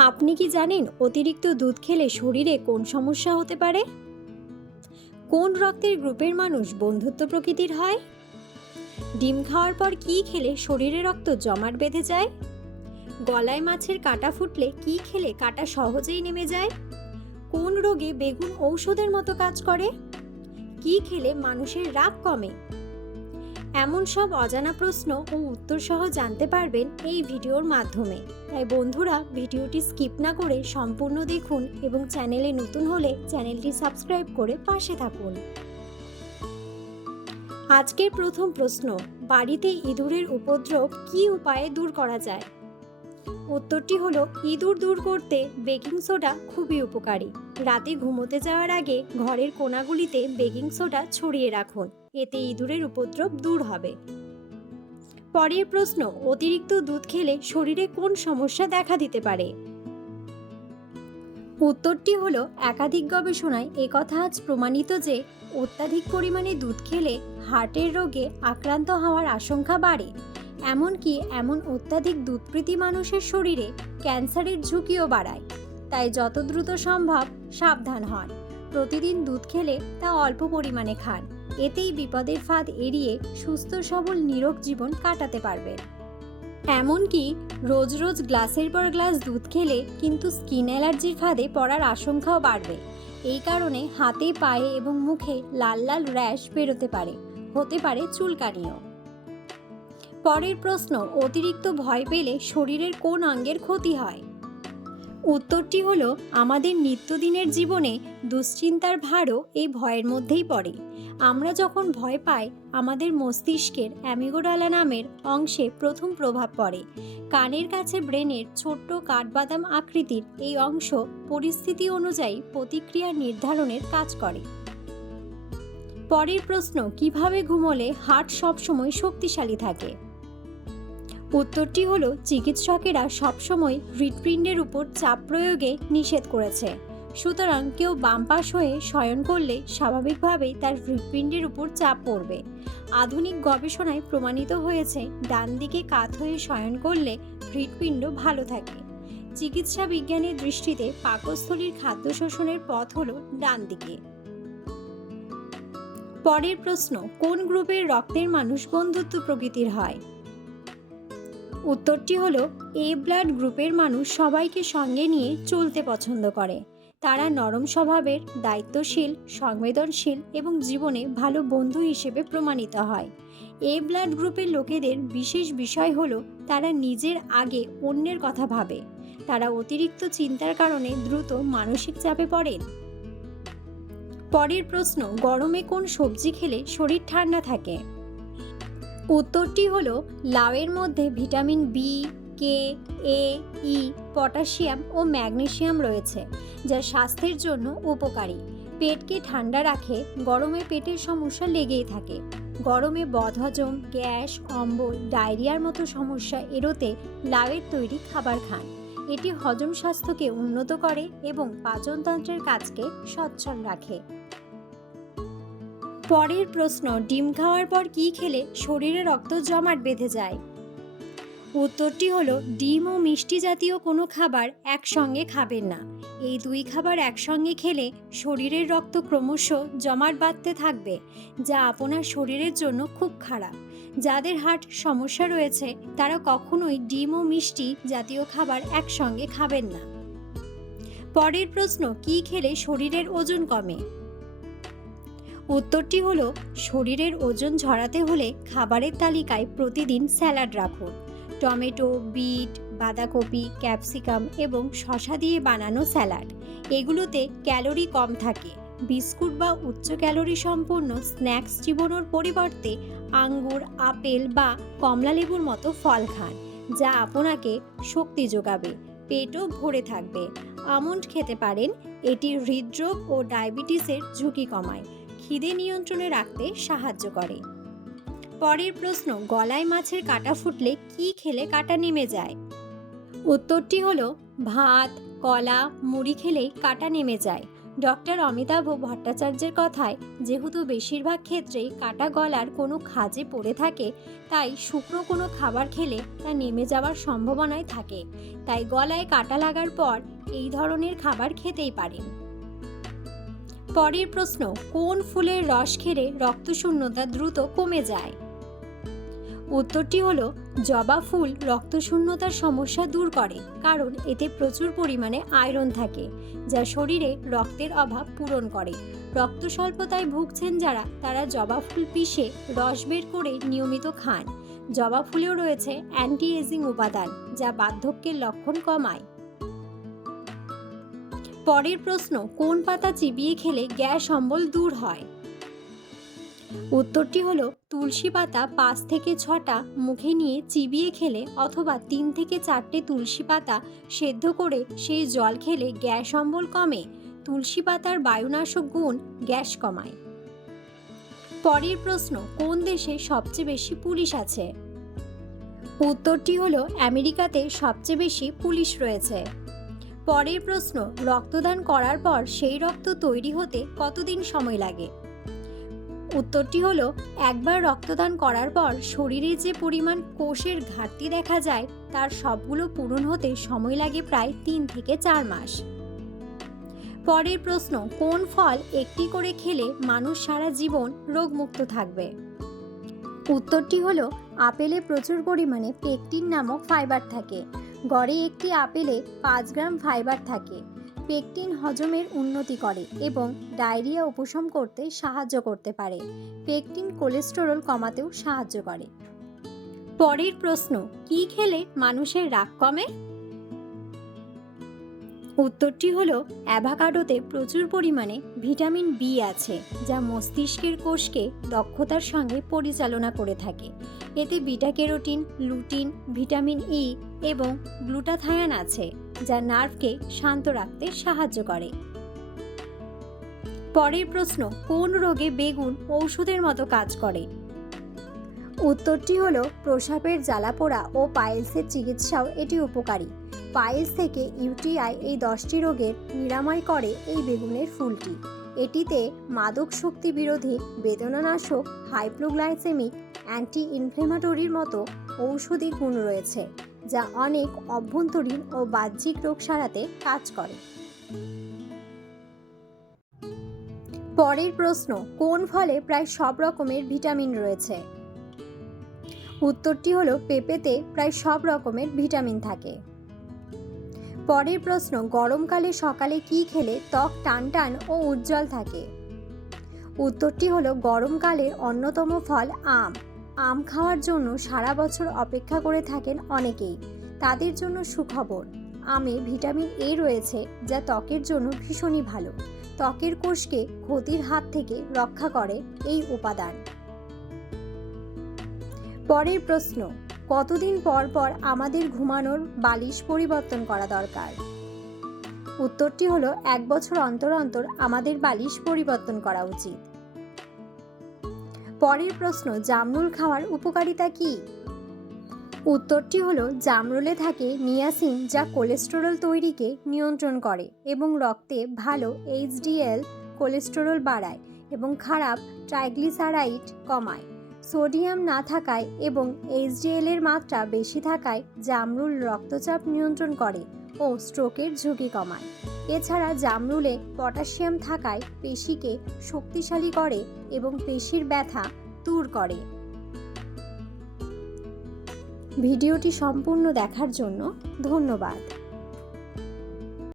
আপনি কি জানেন অতিরিক্ত দুধ খেলে শরীরে কোন সমস্যা হতে পারে? কোন রক্তের গ্রুপের মানুষ বন্ধুত্ব প্রকৃতির হয়? ডিম খাওয়ার পর কি খেলে শরীরে রক্ত জমাট বেঁধে যায়? গলায় মাছের কাটা ফুটলে কি খেলে কাটা সহজেই নেমে যায়? কোন রোগে বেগুন ঔষধের মতো কাজ করে? কি খেলে মানুষের রাগ কমে? এমন সব অজানা প্রশ্ন ও উত্তর সহ জানতে পারবেন এই ভিডিওর মাধ্যমে। তাই বন্ধুরা, ভিডিওটি স্কিপ না করে সম্পূর্ণ দেখুন এবং চ্যানেলে নতুন হলে চ্যানেলটি সাবস্ক্রাইব করে পাশে থাকুন। আজকের প্রথম প্রশ্ন, বাড়িতে ইঁদুরের উপদ্রব কি উপায়ে দূর করা যায়? উত্তরটি হলো, ইঁদুর দূর করতে বেকিং সোডা খুবই উপকারী। রাতে ঘুমোতে যাওয়ার আগে ঘরের কোণাগুলিতে বেকিং সোডা ছড়িয়ে রাখুন। এতে ইঁদুরের উপদ্রব দূর হবে। পরের প্রশ্ন, অতিরিক্ত দুধ খেলে শরীরে কোন সমস্যা দেখা দিতে পারে? উত্তরটি হলো, একাধিক গবেষণায় একথা আজ প্রমাণিত যে, অত্যাধিক পরিমাণে দুধ খেলে হার্টের রোগে আক্রান্ত হওয়ার আশঙ্কা বাড়ে। এমনকি এমন অত্যাধিক দুধপ্রীতি মানুষের শরীরে ক্যান্সারের ঝুঁকিও বাড়ায়। তাই যত দ্রুত সম্ভব সাবধান হন। প্রতিদিন দুধ খেলে তা অল্প পরিমাণে খান। এতেই বিপদের ফাঁদ এড়িয়ে সুস্থ, সবল, নিরোগ জীবন কাটাতে পারবেন। এমনকি রোজ রোজ গ্লাসের পর গ্লাস দুধ খেলে কিন্তু স্কিন অ্যালার্জির ফাঁদে পড়ার আশঙ্কাও বাড়বে। এই কারণে হাতে, পায়ে এবং মুখে লাল লাল র্যাশ বেরোতে পারে। হতে পারে চুলকানিও। পরের প্রশ্ন, অতিরিক্ত ভয় পেলে শরীরের কোন অঙ্গের ক্ষতি হয়? উত্তরটি হলো, আমাদের নিত্যদিনের জীবনে দুশ্চিন্তার ভারও এই ভয়ের মধ্যেই পড়ে। আমরা যখন ভয় পাই, আমাদের মস্তিষ্কের অ্যামিগোডালা নামের অংশে প্রথম প্রভাব পড়ে। কানের কাছে ব্রেনের ছোট্ট কাঠবাদাম আকৃতির এই অংশ পরিস্থিতি অনুযায়ী প্রতিক্রিয়া নির্ধারণের কাজ করে। পরের প্রশ্ন, কীভাবে ঘুমোলে হার্ট সবসময় শক্তিশালী থাকে? উত্তরটি হলো, চিকিৎসকেরা সবসময় হৃৎপিণ্ডের উপর চাপ প্রয়োগে নিষেধ করেছে। সুতরাং কেউ বাম পাশ হয়ে শয়ন করলে স্বাভাবিকভাবেই তার হৃৎপিণ্ডের উপর চাপ পড়বে। আধুনিক গবেষণায় প্রমাণিত হয়েছে ডান দিকে কাত হয়ে শয়ন করলে হৃৎপিণ্ড ভালো থাকে। চিকিৎসা বিজ্ঞানের দৃষ্টিতে পাকস্থলীর খাদ্য শোষণের পথ হল ডান দিকে পরের প্রশ্ন, কোন গ্রুপের রক্তের মানুষ বন্ধুত্ব প্রকৃতির হয়? উত্তরটি হলো, এ ব্লাড গ্রুপের মানুষ সবাইকে সঙ্গে নিয়ে চলতে পছন্দ করে। তারা নরম স্বভাবের, দায়িত্বশীল, সংবেদনশীল এবং জীবনে ভালো বন্ধু হিসেবে প্রমাণিত হয়। এ ব্লাড গ্রুপের লোকেদের বিশেষ বিষয় হলো, তারা নিজের আগে অন্যের কথা ভাবে। তারা অতিরিক্ত চিন্তার কারণে দ্রুত মানসিক চাপে পড়েন। পরের প্রশ্ন, গরমে কোন সবজি খেলে শরীর ঠান্ডা থাকে? উত্তরটি হলো লাউয়ের মধ্যে vitamin B K A E potassium O magnesium রয়েছে, যা স্বাস্থ্যের জন্য উপকারী। পেটকে ঠান্ডা রাখে, গরমে পেটের সমস্যা লেগেই থাকে। গরমে বদহজম, গ্যাস, অম্বল, ডায়রিয়ার মতো সমস্যা এড়োতে লাউয়ের তৈরি খাবার খান। এটি হজম স্বাস্থ্যকে উন্নত করে এবং পাচনতন্ত্রের কাজকে সচ্ছল রাখে। পরের প্রশ্ন, ডিম খাওয়ার পর কি খেলে শরীরে রক্ত জমাট বেঁধে যায়? উত্তরটি হলো, ডিম ও মিষ্টি জাতীয় কোনো খাবার একসঙ্গে খাবেন না। এই দুই খাবার একসঙ্গে খেলে শরীরের রক্ত ক্রমশ জমাট বাঁধতে থাকবে, যা আপনার শরীরের জন্য খুব খারাপ। যাদের হার্ট সমস্যা রয়েছে, তারা কখনোই ডিম ও মিষ্টি জাতীয় খাবার একসঙ্গে খাবেন না। পরের প্রশ্ন, কি খেলে শরীরের ওজন কমে? উত্তরটি হলো, শরীরের ওজন ঝরাতে হলে খাবারের তালিকায় প্রতিদিন স্যালাড রাখুন টমেটো, বিট, বাঁধাকপি, ক্যাপসিকাম এবং শশা দিয়ে বানানো স্যালাড। এগুলোতে ক্যালোরি কম থাকে। বিস্কুট বা উচ্চ ক্যালোরি সম্পন্ন স্ন্যাক্স চিবোনোর পরিবর্তে আঙ্গুর, আপেল বা কমলালেবুর মতো ফল খান, যা আপনাকে শক্তি যোগাবে, পেটও ভরে থাকবে। আমন্ড খেতে পারেন, এটি হৃদরোগ ও ডায়াবেটিসের ঝুঁকি কমায়। খিদে নিয়ন্ত্রণে রাখতে সাহায্য করে। পরের প্রশ্ন, গলায় মাছের কাটা ফুটলে কি খেলে কাটা নেমে যায়? উত্তরটি হলো, ভাত, কলা, মুড়ি খেলেই কাটা নেমে যায়। ডক্টর অমিতাভ ভট্টাচার্যের কথায়, যেহেতু বেশিরভাগ ক্ষেত্রেই কাটা গলার কোনো খাজে পড়ে থাকে, তাই শুকনো কোনো খাবার খেলে তা নেমে যাওয়ার সম্ভাবনাই থাকে। তাই গলায় কাটা লাগার পর এই ধরনের খাবার খেতেই পারেন। পরের প্রশ্ন, কোন ফুলের রস খেলে রক্তশূন্যতা দ্রুত কমে যায়? উত্তরটি হলো, জবা ফুল রক্তশূন্যতার সমস্যা দূর করে, কারণ এতে প্রচুর পরিমাণে আয়রন থাকে, যা শরীরে রক্তের অভাব পূরণ করে। রক্ত স্বল্পতায় ভুগছেন যারা, তারা জবা ফুল পিষে রস বের করে নিয়মিত খান। জবা ফুলেও রয়েছে অ্যান্টি এজিং উপাদান, যা বার্ধক্যের লক্ষণ কমায়। পরের প্রশ্ন, কোন পাতা চিবিয়ে খেলে গ্যাস অম্বল দূর হয়? উত্তরটি হলো, তুলসী পাতা পাঁচ থেকে ছটা মুখে নিয়ে চিবিয়ে খেলে অথবা তিন থেকে চারটে তুলসী পাতা সেদ্ধ করে সেই জল খেলে গ্যাস অম্বল কমে। তুলসী পাতার বায়ুনাশক গুণ গ্যাস কমায়। পরের প্রশ্ন, কোন দেশে সবচেয়ে বেশি পুলিশ আছে? উত্তরটি হলো, আমেরিকাতে সবচেয়ে বেশি পুলিশ রয়েছে। পরের প্রশ্ন, রক্তদান করার পর সেই রক্ত তৈরি হতে কতদিন সময় লাগে? উত্তরটি হলো, একবার রক্তদান করার পর শরীরে যে পরিমাণ কোষের ঘাটতি দেখা যায়, তার সবগুলো পূরণ হতে সময় লাগে প্রায় তিন থেকে চার মাস। পরের প্রশ্ন, কোন ফল একটি করে খেলে মানুষ সারা জীবন রোগমুক্ত থাকবে? উত্তরটি হলো, আপেলে প্রচুর পরিমাণে পেকটিন নামক ফাইবার থাকে। গড়ে একটি আপেলে পাঁচ গ্রাম ফাইবার থাকে। পেকটিন হজমের উন্নতি করে এবং ডায়রিয়া উপশম করতে সাহায্য করতে পারে। পেকটিন কোলেস্টেরল কমাতেও সাহায্য করে। পরের প্রশ্ন, কি খেলে মানুষের রাগ কমে? উত্তরটি হলো, অ্যাভাকাডোতে প্রচুর পরিমাণে ভিটামিন বি আছে, যা মস্তিষ্কের কোষকে দক্ষতার সঙ্গে পরিচালনা করে থাকে। এতে beta carotene lutein, vitamin E এবং গ্লুটাথায়ান আছে, যা নার্ভকে শান্ত রাখতে সাহায্য করে। পরের প্রশ্ন, কোন রোগে বেগুন ঔষধের মতো কাজ করে? উত্তরটি হলো, প্রসাবের জ্বালাপোড়া ও পাইলসের চিকিৎসাও এটি উপকারী। পাইলস থেকে ইউটিআই এই দশটি রোগের নিরাময় করে এই বেগুনের ফুলটি। এটিতে মাদক শক্তি বিরোধী বেদনানাশক হাইপ্রোগ্লাইসেমিক অ্যান্টি ইনফ্লেমেটরির মতো ঔষধি গুণ রয়েছে, যা অনেক অভ্যন্তরীণ ও বাহ্যিক রোগ সারাতে কাজ করে। পরের প্রশ্ন, কোন ফলে প্রায় সব রকমের ভিটামিন রয়েছে? উত্তরটি হলো, পেঁপেতে প্রায় সব রকমের ভিটামিন থাকে। পরের প্রশ্ন, গরমকালে সকালে কি খেলে ত্বক টান টান ও উজ্জ্বল থাকে? উত্তরটি হলো, গরমকালের অন্যতম ফল আম। আম খাওয়ার জন্য সারা বছর অপেক্ষা করে থাকেন অনেকেই। তাদের জন্য সুখবর, আমে ভিটামিন এ রয়েছে যা ত্বকের জন্য ভীষণই ভালো। ত্বকের কোষকে ক্ষতির হাত থেকে রক্ষা করে এই উপাদান। পরের প্রশ্ন কতদিন পর পর আমাদের ঘুমানোর বালিশ পরিবর্তন করা দরকার? উত্তরটি হলো, এক বছর অন্তর অন্তর আমাদের বালিশ পরিবর্তন করা উচিত। পরের প্রশ্ন, জামরুল খাওয়ার উপকারিতা কি? উত্তরটি হলো, জামরুলে থাকে নিয়াসিন যা কোলেস্টেরল তৈরিকে নিয়ন্ত্রণ করে এবং রক্তে ভালো এইচডিএল কোলেস্টেরল বাড়ায় এবং খারাপ ট্রাইগ্লিসারাইড কমায়। সোডিয়াম না থাকায় এবং এইচডিএল এর মাত্রা বেশি থাকায় জামরুল রক্তচাপ নিয়ন্ত্রণ করে ও স্ট্রোকের ঝুঁকি কমায়। এছাড়া জামরুলে পটাশিয়াম থাকায় পেশিকে শক্তিশালী করে এবং পেশির ব্যথা দূর করে। ভিডিওটি সম্পূর্ণ দেখার জন্য ধন্যবাদ।